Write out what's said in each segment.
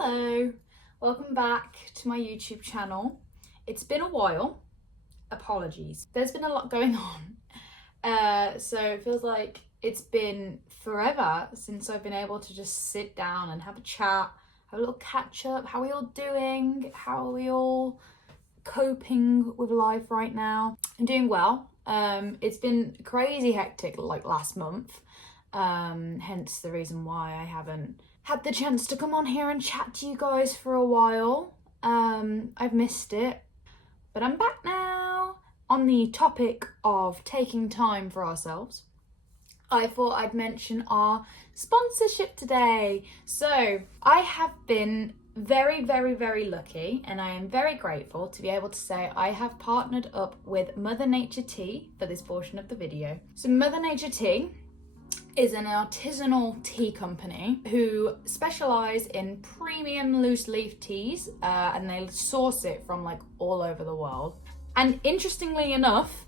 Hello, welcome back to my YouTube channel. It's been a while, apologies. There's been a lot going on, so it feels like it's been forever since I've been able to just sit down and have a chat, have a little catch up. How are we all doing? How are we all coping with life right now? I'm doing well. It's been crazy hectic like last month, hence the reason why I haven't had the chance to come on here and chat to you guys for a while. I've missed it, but I'm back now. On the topic of taking time for ourselves, I thought I'd mention our sponsorship today. So I have been very, very, very lucky, and I am very grateful to be able to say I have partnered up with Mother Nature Tea for this portion of the video. So Mother Nature Tea is an artisanal tea company who specialise in premium loose leaf teas, and they source it from like all over the world. And interestingly enough,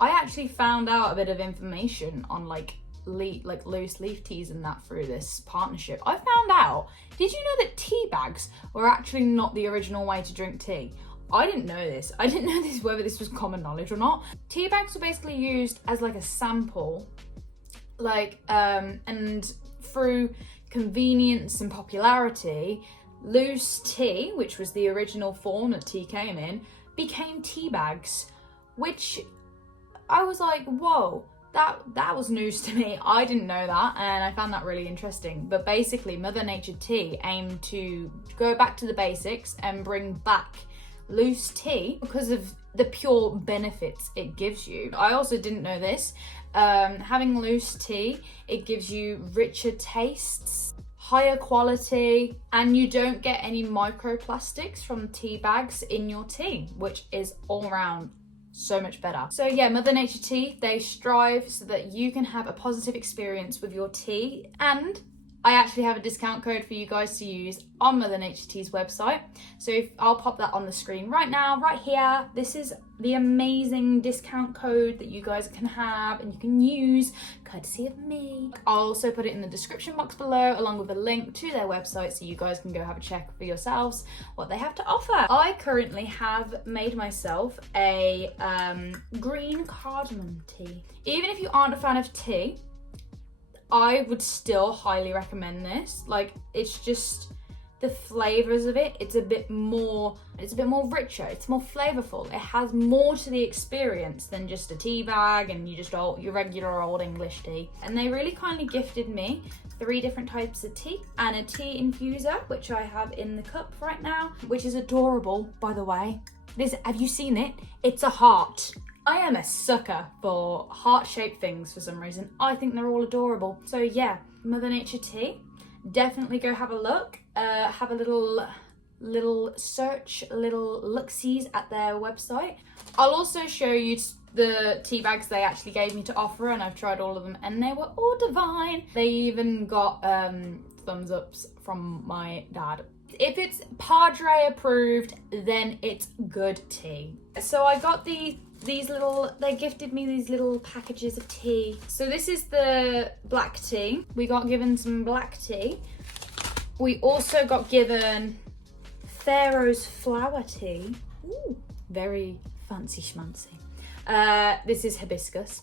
I actually found out a bit of information on like loose leaf teas and that through this partnership. I found out, did you know that tea bags were actually not the original way to drink tea? I didn't know this. I didn't know this, whether this was common knowledge or not. Tea bags were basically used as like a sample, and through convenience and popularity, loose tea, which was the original form that tea came in, became tea bags, which I was like, whoa, that was news to me. I didn't know that, and I found that really interesting. But basically, Mother Nature Tea aimed to go back to the basics and bring back loose tea because of the pure benefits it gives you. I also didn't know this. Having loose tea, it gives you richer tastes, higher quality, and you don't get any microplastics from tea bags in your tea, which is all around so much better. So yeah, Mother Nature Tea, they strive so that you can have a positive experience with your tea, and I actually have a discount code for you guys to use on Mother Nature Tea's website. So I'll pop that on the screen right now, right here. This is the amazing discount code that you guys can have and you can use, courtesy of me. I'll also put it in the description box below, along with a link to their website, so you guys can go have a check for yourselves what they have to offer. I currently have made myself a green cardamom tea. Even if you aren't a fan of tea, I would still highly recommend this. Like, it's just the flavors of it. It's a bit more richer. It's more flavorful. It has more to the experience than just a tea bag and your regular old English tea. And they really kindly gifted me 3 different types of tea and a tea infuser, which I have in the cup right now, which is adorable, by the way. Have you seen it? It's a heart. I am a sucker for heart-shaped things for some reason. I think they're all adorable. So yeah, Mother Nature Tea. Definitely go have a look. Have a little search, little look-sees at their website. I'll also show you the tea bags they actually gave me to offer, and I've tried all of them and they were all divine. They even got thumbs ups from my dad. If it's Padre approved, then it's good tea. So I got they gifted me these little packages of tea. So this is the black tea. We got given some black tea. We also got given Pharaoh's flower tea. Ooh, very fancy schmancy. This is hibiscus.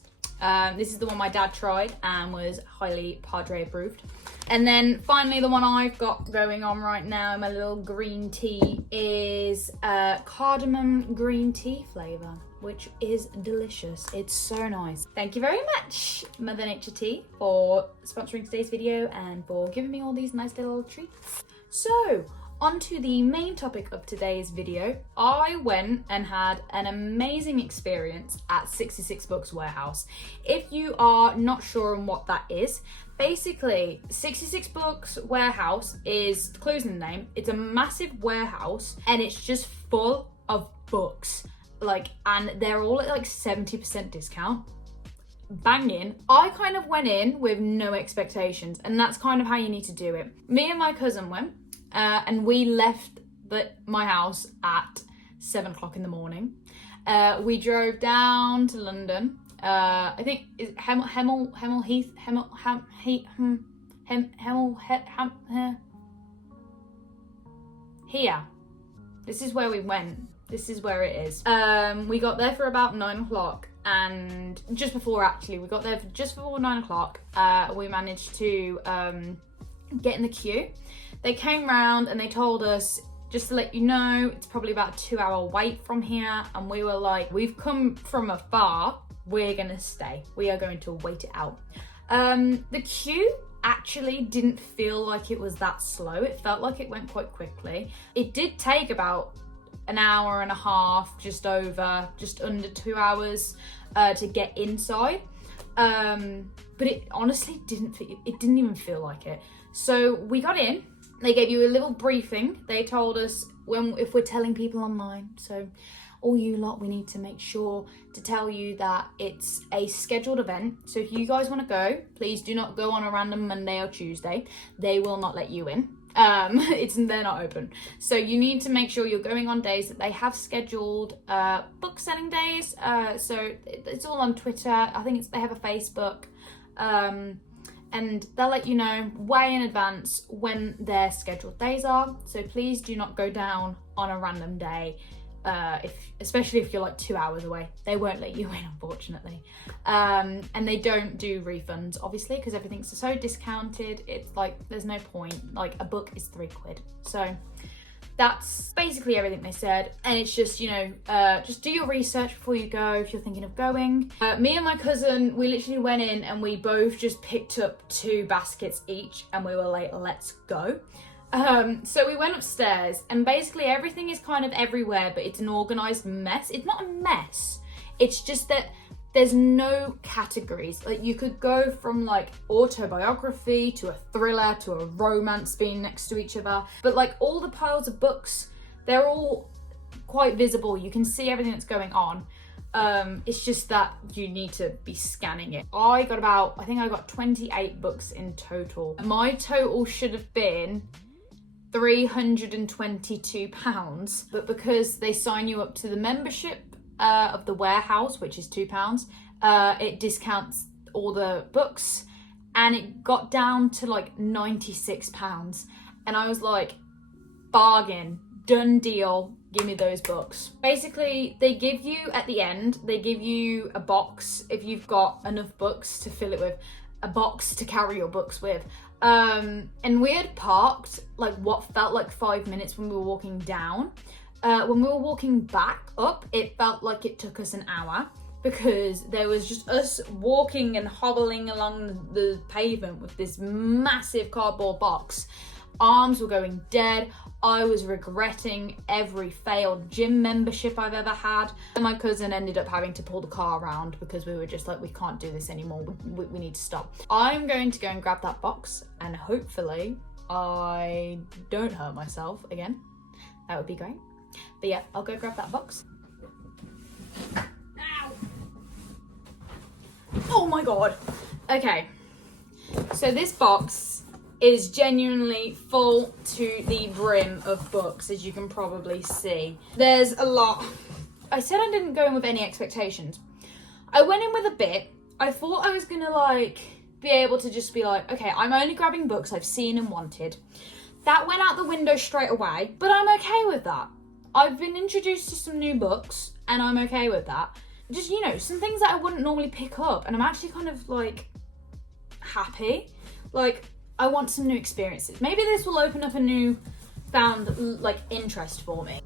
This is the one my dad tried and was highly Padre approved. And then finally, the one I've got going on right now in my little green tea is cardamom green tea flavour, which is delicious. It's so nice. Thank you very much, Mother Nature Tea, for sponsoring today's video and for giving me all these nice little treats. So, on to the main topic of today's video. I went and had an amazing experience at 66 Books Warehouse. If you are not sure on what that is, basically 66 Books Warehouse is, the clue's in the name, it's a massive warehouse and it's just full of books. And they're all at 70% discount. Banging. I kind of went in with no expectations, and that's kind of how you need to do it. Me and my cousin went, and we left my house at 7 o'clock in the morning. We drove down to London. I think is Hemel Heath, here. This is where we went. This is where it is. We got there for about 9 o'clock, and just before we got there just before 9 o'clock. We managed to get in the queue. They came round and they told us, just to let you know, it's probably about a 2-hour wait from here. And we were like, we've come from afar, we're gonna stay. We are going to wait it out. The queue actually didn't feel like it was that slow. It felt like it went quite quickly. It did take about an hour and a half, just under 2 hours to get inside. But it honestly didn't even feel like it. So we got in, they gave you a little briefing. They told us if we're telling people online. So all you lot, we need to make sure to tell you that it's a scheduled event. So if you guys want to go, please do not go on a random Monday or Tuesday. They will not let you in. They're not open. So you need to make sure you're going on days that they have scheduled book selling days. So it's all on Twitter. I think they have a Facebook. And they'll let you know way in advance when their scheduled days are. So please do not go down on a random day. Especially if you're 2 hours away, they won't let you in, unfortunately. And they don't do refunds, obviously, because everything's so discounted. It's there's no point. A book is £3. So that's basically everything they said. And it's just, just do your research before you go if you're thinking of going. Me and my cousin, we literally went in and we both just picked up 2 baskets each, and we were like, let's go. So we went upstairs, and basically everything is kind of everywhere, but it's an organised mess. It's not a mess. It's just that there's no categories. You could go from autobiography to a thriller to a romance being next to each other. But all the piles of books, they're all quite visible. You can see everything that's going on. It's just that you need to be scanning it. I think I got 28 books in total. My total should have been £322, but because they sign you up to the membership of the warehouse, which is £2, it discounts all the books, and it got down to £96. And I was like, bargain, done deal, give me those books. Basically, they give you, at the end, they give you a box if you've got enough books to fill it with, a box to carry your books with. And we had parked what felt like 5 minutes when we were walking down. When we were walking back up, it felt like it took us an hour, because there was just us walking and hobbling along the pavement with this massive cardboard box. Arms were going dead. I was regretting every failed gym membership I've ever had. And my cousin ended up having to pull the car around because we were just we can't do this anymore. We need to stop. I'm going to go and grab that box, and hopefully I don't hurt myself again. That would be great. But yeah, I'll go grab that box. Ow! Oh my God. Okay. So this box is genuinely full to the brim of books, as you can probably see. There's a lot. I said I didn't go in with any expectations. I went in with a bit. I thought I was gonna be able to just be okay, I'm only grabbing books I've seen and wanted. That went out the window straight away, but I'm okay with that. I've been introduced to some new books, and I'm okay with that. Just, some things that I wouldn't normally pick up, and I'm actually kind of happy. I want some new experiences. Maybe this will open up a new found like interest for me.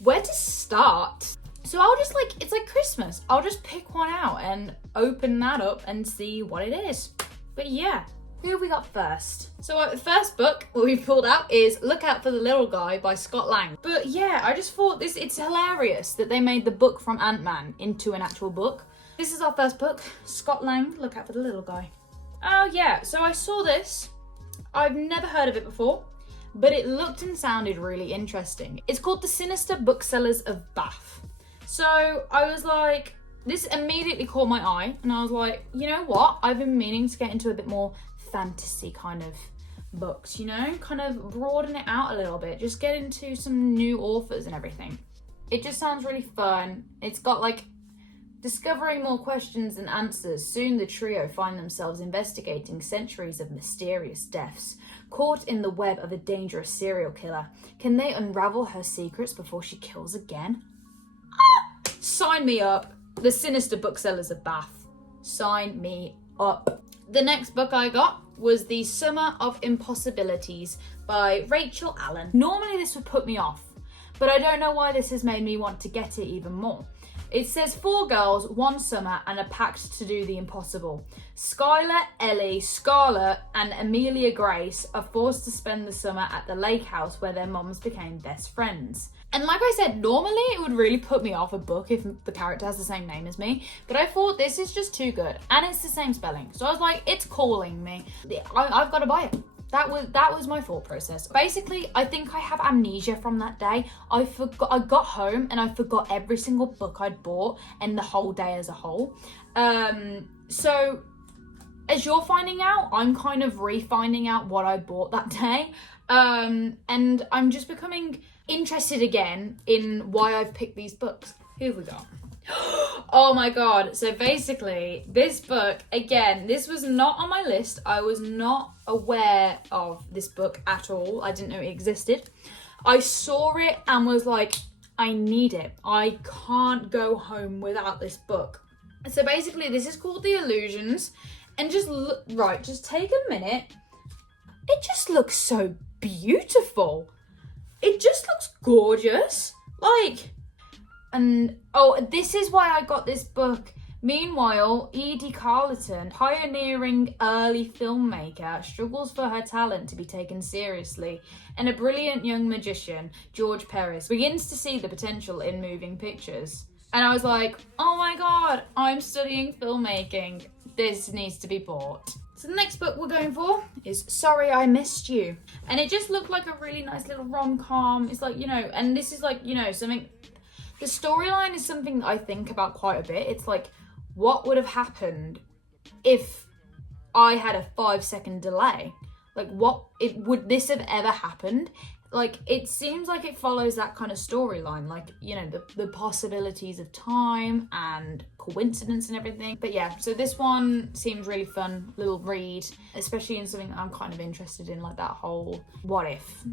Where to start? So I'll just like, it's like Christmas. I'll just pick one out and open that up and see what it is. But yeah, who have we got first? So the first book we've pulled out is Look Out for the Little Guy by Scott Lang. But yeah, I just thought it's hilarious that they made the book from Ant-Man into an actual book. This is our first book, Scott Lang, Look Out for the Little Guy. Oh yeah, so I saw this. I've never heard of it before, but it looked and sounded really interesting. It's called The Sinister Booksellers of Bath. So I was like, this immediately caught my eye, and I was like, you know what? I've been meaning to get into a bit more fantasy kind of books, you know? Kind of broaden it out a little bit, just get into some new authors and everything. It just sounds really fun. It's got like discovering more questions than answers. Soon the trio find themselves investigating centuries of mysterious deaths. Caught in the web of a dangerous serial killer, can they unravel her secrets before she kills again? Sign me up. The Sinister Booksellers of Bath. Sign me up. The next book I got was The Summer of Impossibilities by Rachel Allen. Normally this would put me off, but I don't know why this has made me want to get it even more. It says 4 girls, 1 summer, and a pact to do the impossible. Skylar, Ellie, Scarlett, and Amelia Grace are forced to spend the summer at the lake house where their moms became best friends. And like I said, normally it would really put me off a book if the character has the same name as me, but I thought this is just too good, and it's the same spelling. So I was like, it's calling me. I've got to buy it. That was my thought process. Basically, I think I have amnesia from that day. I got home and I forgot every single book I'd bought and the whole day as a whole. So as you're finding out, I'm kind of re-finding out what I bought that day. And I'm just becoming interested again in why I've picked these books. Who have we got? Oh my god. So basically, this book, again, this was not on my list. I was not aware of this book at all. I didn't know it existed. I saw it and was like, I need it. I can't go home without this book. So basically, this is called The Illusions. And just look, right, just take a minute. It just looks so beautiful. It just looks gorgeous. Like, and oh, this is why I got this book. Meanwhile, Edie Carleton, pioneering early filmmaker, struggles for her talent to be taken seriously, and a brilliant young magician, George Paris, begins to see the potential in moving pictures. And I was like, oh my god, I'm studying filmmaking. This needs to be bought. So the next book we're going for is Sorry I Missed You. And it just looked like a really nice little rom-com. It's like, you know, and this is like, you know, something... The storyline is something that I think about quite a bit. It's like, what would have happened if I had a 5-second delay? Like, would this have ever happened? Like, it seems like it follows that kind of storyline, like, you know, the possibilities of time and coincidence and everything. But yeah, so this one seems really fun, little read, especially in something I'm kind of interested in, like that whole what if.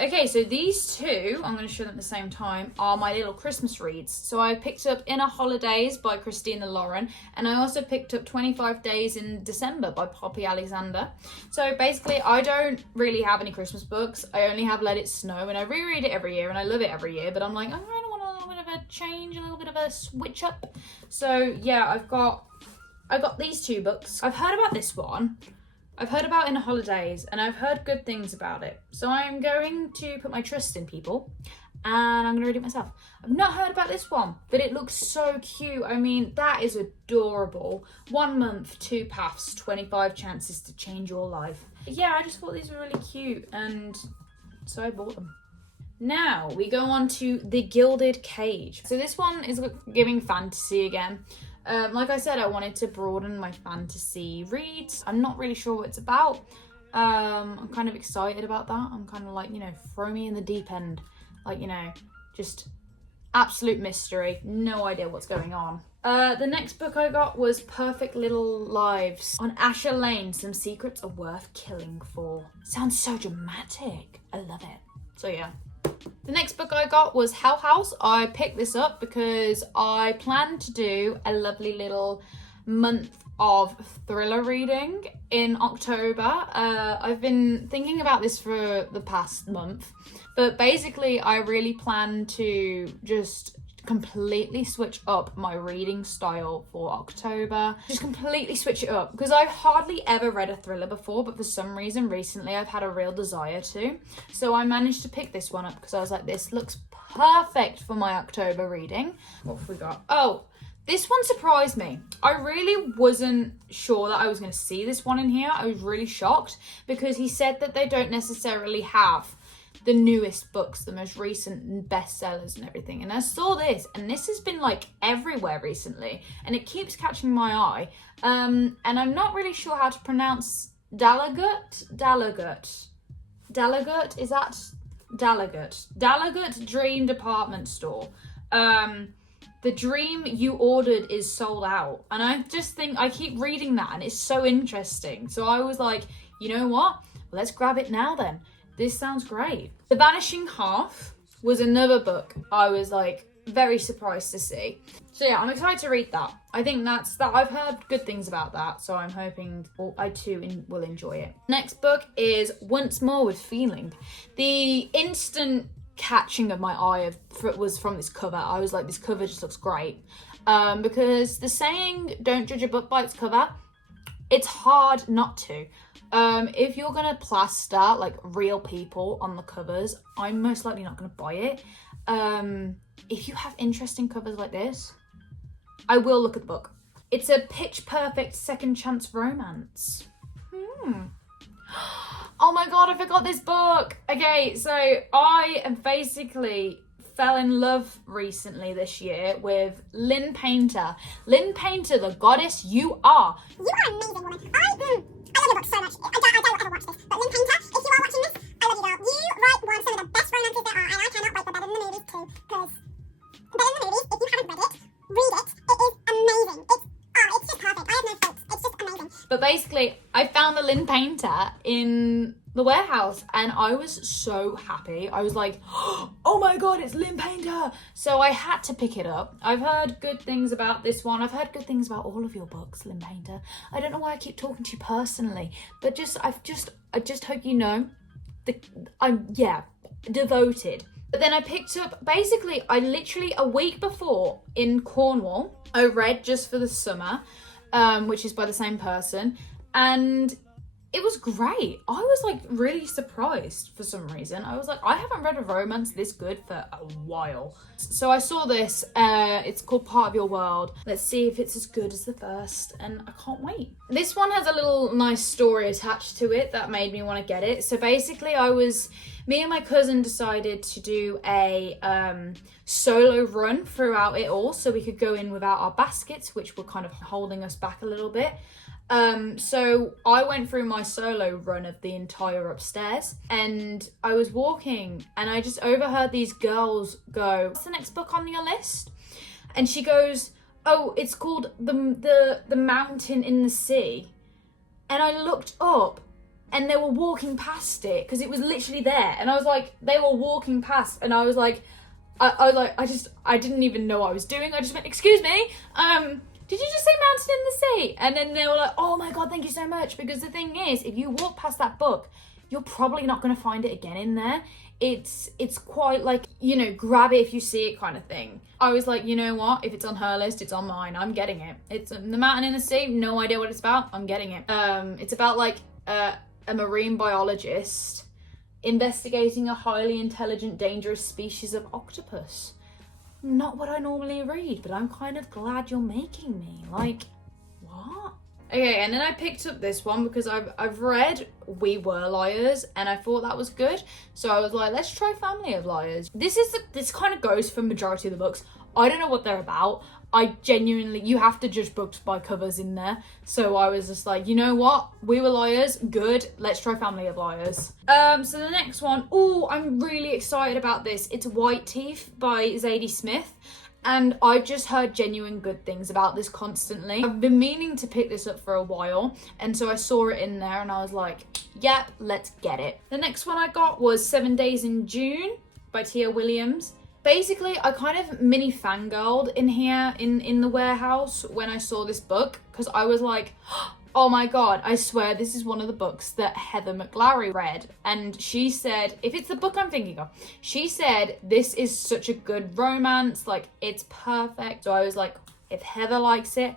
Okay, so these two, I'm going to show them at the same time, are my little Christmas reads. So I picked up Inner Holidays by Christina Lauren, and I also picked up 25 Days in December by Poppy Alexander. So basically, I don't really have any Christmas books. I only have Let It Snow, and I reread it every year, and I love it every year, but I'm like, I kind of want a little bit of a change, a little bit of a switch up. So yeah, I got these 2 books. I've heard about this one. I've heard about Inner Holidays, and I've heard good things about it. So I'm going to put my trust in people, and I'm going to read it myself. I've not heard about this one, but it looks so cute. I mean, that is adorable. 1 month, 2 paths, 25 chances to change your life. Yeah, I just thought these were really cute, and so I bought them. Now we go on to The Gilded Cage. So this one is giving fantasy again. Like I said, I wanted to broaden my fantasy reads. I'm not really sure what it's about. I'm kind of excited about that. I'm kind of like, you know, throw me in the deep end. Like, you know, just absolute mystery. No idea what's going on. The next book I got was Perfect Little Lives. On Asher Lane, some secrets are worth killing for. Sounds so dramatic. I love it. So yeah. The next book I got was Hell House. I picked this up because I planned to do a lovely little month of thriller reading in October. I've been thinking about this for the past month, but basically I really plan to just completely switch up my reading style for October. Just completely switch it up, because I've hardly ever read a thriller before, but for some reason recently I've had a real desire to. So I managed to pick this one up because I was like, this looks perfect for my October reading. What have we got? Oh, this one surprised me. I really wasn't sure that I was going to see this one in here. I was really shocked because he said that they don't necessarily have the newest books, the most recent bestsellers and everything. And I saw this, and this has been like everywhere recently, and it keeps catching my eye. And I'm not really sure how to pronounce Dalagut. Is that Dalagut Dream Department Store. The dream you ordered is sold out. And I just think, I keep reading that and it's so interesting. So I was like, you know what? Let's grab it now then. This sounds great. The Vanishing Half was another book I was like very surprised to see. So yeah, I'm excited to read that. I think that's that. I've heard good things about that, so I'm hoping I too will enjoy it. Next book is Once More with Feeling. The instant catching of my eye was from this cover. I was like, this cover just looks great. Because the saying, don't judge a book by its cover, it's hard not to. If you're gonna plaster like real people on the covers, I'm most likely not gonna buy it. If you have interesting covers like this, I will look at the book. It's a pitch perfect second chance romance. Oh my god, I forgot this book. Okay, so I basically fell in love recently this year with Lynn Painter. Lynn Painter, the goddess you are. You are an amazing woman. I love your book so much. I don't ever watch this. But Lynn Painter, if you are watching this, I love you, girl. You write one of some of the best romances there are, and I cannot wait for Better Than the Movies too, because Better Than the Movies, if you haven't read it, read it. It is amazing. It's just perfect. I have no faults. It's just amazing. But basically, I found the Lynn Painter in the warehouse and I was so happy. I was like, oh my god, it's Lynn Painter. So I had to pick it up. I've heard good things about this one. I've heard good things about all of your books, Lynn Painter. I don't know why I keep talking to you personally, but I just hope you know I'm devoted. But then I picked up, basically, I literally a week before in Cornwall, I read Just for the Summer, which is by the same person, and it was great. I was like really surprised for some reason. I was like, I haven't read a romance this good for a while. So I saw this, it's called Part of Your World. Let's see if it's as good as the first, and I can't wait. This one has a little nice story attached to it that made me want to get it. So basically me and my cousin decided to do a solo run throughout it all so we could go in without our baskets, which were kind of holding us back a little bit. So I went through my solo run of the entire upstairs, and I was walking and I just overheard these girls go, what's the next book on your list? And she goes, oh, it's called the Mountain in the Sea. And I looked up and they were walking past it because it was literally there. And I was like, they were walking past, and I was like, I didn't even know what I was doing. I just went, excuse me, did you just say Mountain in the Sea? And then they were like, oh my god, thank you so much. Because the thing is, if you walk past that book, you're probably not going to find it again in there. It's quite like, you know, grab it if you see it kind of thing. I was like, you know what? If it's on her list, it's on mine. I'm getting it. It's The Mountain in the Sea. No idea what it's about. I'm getting it. It's about like a marine biologist investigating a highly intelligent, dangerous species of octopus. Not what I normally read, but I'm kind of glad you're making me. Like, what? Okay, and then I picked up this one because I've read We Were Liars and I thought that was good. So I was like, let's try Family of Liars. This kind of goes for majority of the books. I don't know what they're about. I genuinely, you have to judge books by covers in there. So I was just like, you know what? We Were Liars, good. Let's try Family of Liars. So the next one, I'm really excited about this. It's White Teeth by Zadie Smith. And I've just heard genuine good things about this constantly. I've been meaning to pick this up for a while. And so I saw it in there and I was like, yep, let's get it. The next one I got was 7 Days in June by Tia Williams. Basically, I kind of mini fangirled in here in the warehouse when I saw this book, because I was like, oh my god, I swear this is one of the books that Heather McLary read. And she said, if it's the book I'm thinking of, she said, this is such a good romance, like, it's perfect. So I was like, if Heather likes it,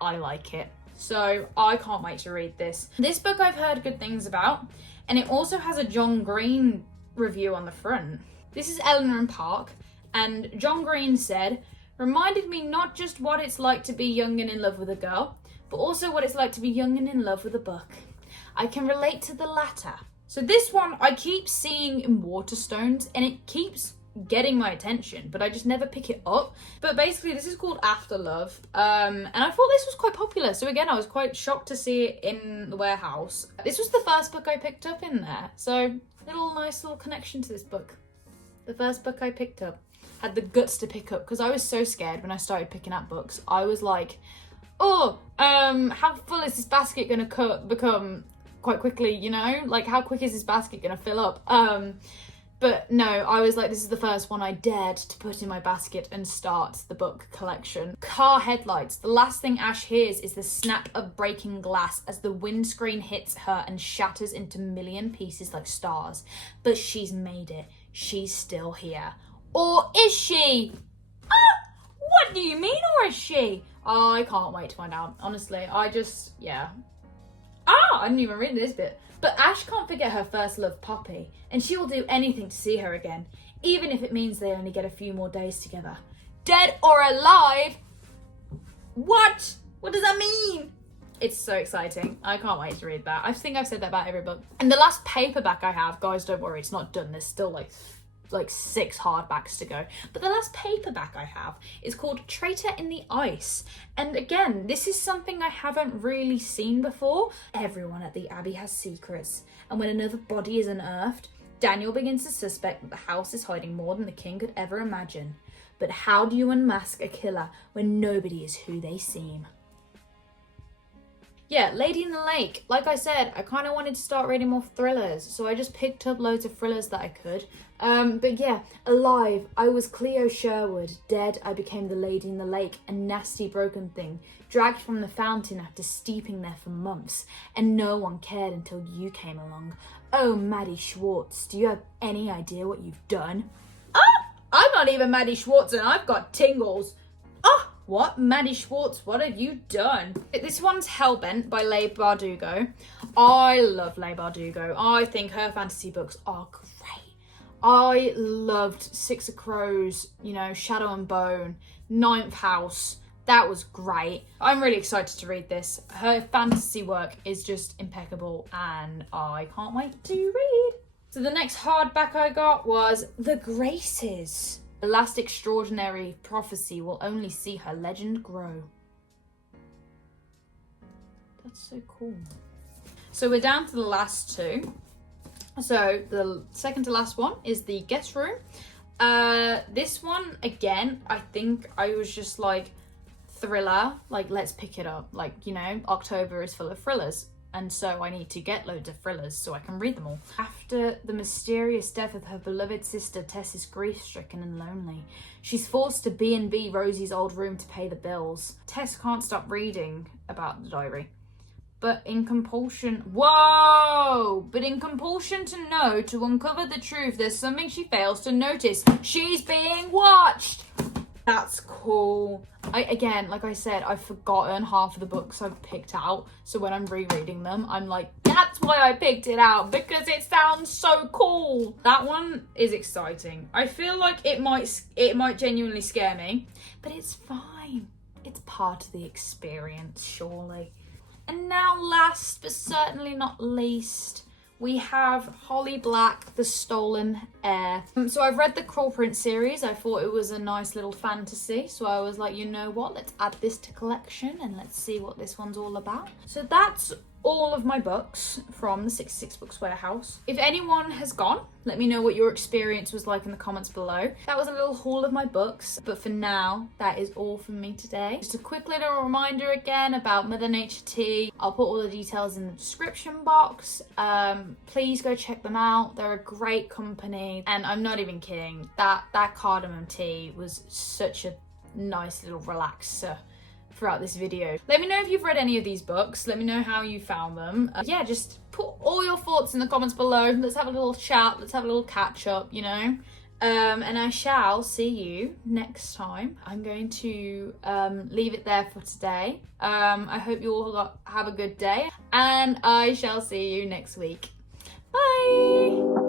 I like it. So I can't wait to read this. This book I've heard good things about, and it also has a John Green review on the front. This is Eleanor and Park, and John Green said, reminded me not just what it's like to be young and in love with a girl, but also what it's like to be young and in love with a book. I can relate to the latter. So this one I keep seeing in Waterstones, and it keeps getting my attention, but I just never pick it up. But basically this is called After Love, and I thought this was quite popular, so again I was quite shocked to see it in the warehouse. This was the first book I picked up in there, so nice little connection to this book. The first book I picked up, had the guts to pick up, because I was so scared when I started picking up books. I was like, oh, how full is this basket gonna become quite quickly, you know? Like, how quick is this basket gonna fill up? But no, I was like, this is the first one I dared to put in my basket and start the book collection. Car headlights. The last thing Ash hears is the snap of breaking glass as the windscreen hits her and shatters into million pieces like stars. But she's made it. She's still here. Or is she? Ah! What do you mean, or is she? Oh, I can't wait to find out. Honestly, yeah. I didn't even read this bit. But Ash can't forget her first love, Poppy, and she will do anything to see her again, even if it means they only get a few more days together. Dead or alive? What? What does that mean? It's so exciting. I can't wait to read that. I think I've said that about every book. And the last paperback I have, guys, don't worry, it's not done. There's still like 6 hardbacks to go, but the last paperback I have is called Traitor in the Ice, and again, this is something I haven't really seen before. Everyone at the Abbey has secrets, and when another body is unearthed, Daniel begins to suspect that the house is hiding more than the king could ever imagine. But how do you unmask a killer when nobody is who they seem? Yeah, Lady in the Lake. Like I said, I kind of wanted to start reading more thrillers, so I just picked up loads of thrillers that I could. But yeah, Alive, I was Cleo Sherwood. Dead, I became the Lady in the Lake, a nasty broken thing, dragged from the fountain after steeping there for months, and no one cared until you came along. Oh, Maddie Schwartz, do you have any idea what you've done? Ah! I'm not even Maddie Schwartz and I've got tingles. Ah! What? Maddie Schwartz, what have you done? This one's Hellbent by Leigh Bardugo. I love Leigh Bardugo. I think her fantasy books are great. I loved Six of Crows, Shadow and Bone, Ninth House. That was great. I'm really excited to read this. Her fantasy work is just impeccable and I can't wait to read. So the next hardback I got was The Graces. The last extraordinary prophecy will only see her legend grow. That's so cool. So we're down to the last 2. So the second to last one is The Guest Room. This one, again, I think I was just like, thriller, like, let's pick it up. Like, October is full of thrillers. And so I need to get loads of thrillers so I can read them all. After the mysterious death of her beloved sister, Tess is grief-stricken and lonely. She's forced to B&B Rosie's old room to pay the bills. Tess can't stop reading about the diary. But in compulsion to know, to uncover the truth, there's something she fails to notice. She's being watched! That's cool. Like I said, I've forgotten half of the books I've picked out. So when I'm rereading them, I'm like, that's why I picked it out, because it sounds so cool. That one is exciting. I feel like it might genuinely scare me, but it's fine. It's part of the experience, surely. And now last, but certainly not least, we have Holly Black, The Stolen Heir. So I've read the Crawl Prince series. I thought it was a nice little fantasy. So I was like, you know what? Let's add this to collection and let's see what this one's all about. So that's all of my books from the 66 Books Warehouse. If anyone has gone, let me know what your experience was like in the comments below. That was a little haul of my books, but for now, that is all from me today. Just a quick little reminder again about Mother Nature Tea. I'll put all the details in the description box. Please go check them out. They're a great company, and I'm not even kidding. That cardamom tea was such a nice little relaxer throughout this video. Let me know if you've read any of these books. Let me know how you found them. Yeah, just put all your thoughts in the comments below. Let's have a little chat. Let's have a little catch up, you know. And I shall see you next time. I'm going to leave it there for today. I hope you all have a good day, and I shall see you next week. Bye.